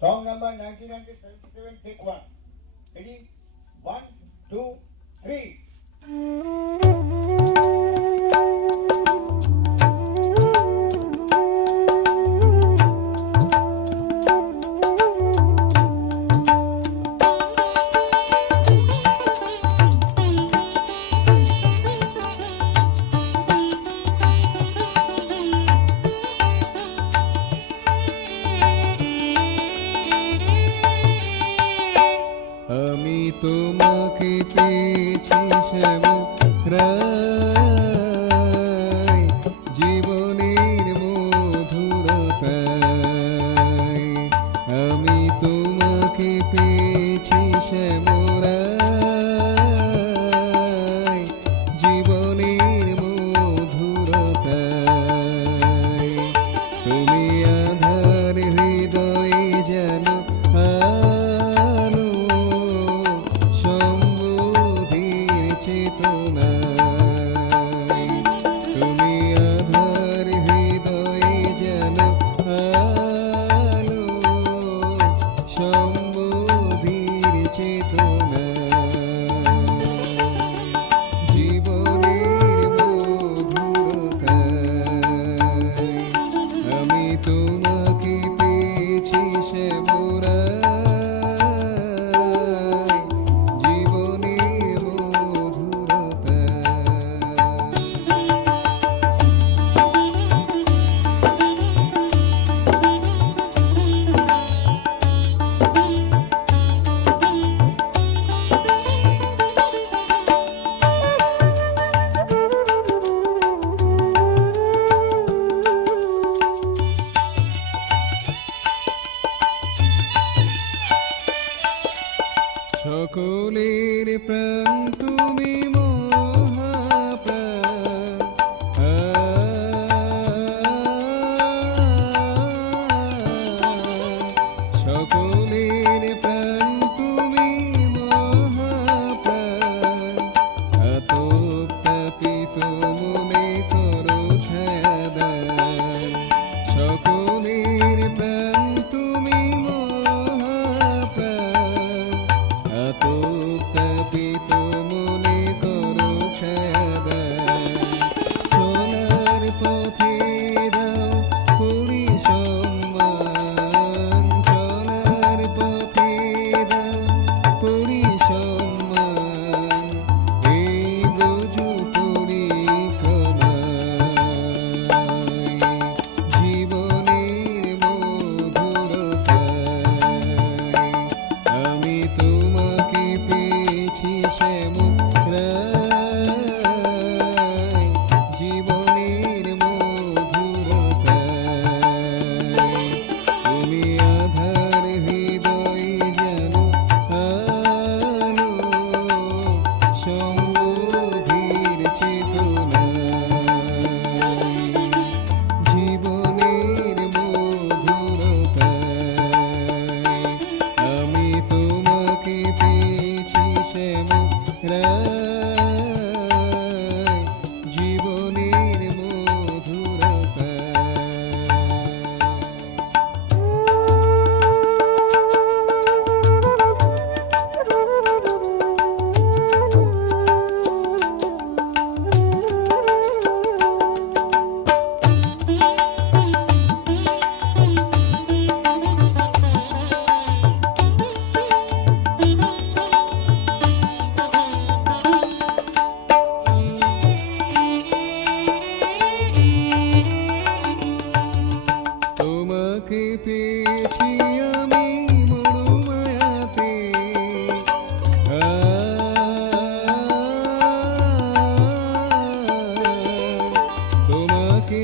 Song number 1977, take one. Ready? 1, 2, 3. আমি তোমাকে পেয়েছি শ্যামরায় জীবনের মধুরতায়। আমি তোমাকে পেয়েছি শ্যামরায় জীবনের মধুরতায়। তুমি আধার হৃদয়ে যেন সকলের প্রাণ তুমি মহাপ্রাণ। সকলের প্রাণ তুমি মহাপ্রাণ। আততাপিত মনে করো ছায়াদান। সকলের প্রাণ তুমি মহাপ্রাণ। আততাপিত মনে করো ছায়াদান। চলার পথে দাও পরিসম্মান। চলার পথে দাও পরিসম্মান। এই ব্রজ পরিক্রমায় জীবনের মধুরতায়। আমি তোমাকে পেয়েছি শ্যামরায় জীবনের মধুরতায়। তুমি আধার হৃদয়ে যেন আলো সম্বোধির চেতনায় জীবনের মধুরতায়। আমি তোমাকে পেয়েছি শ্যামরায় জীবনের মধুরতায়। তোমাকে পেয়েছি আমি মরুমায়াতে। তোমাকে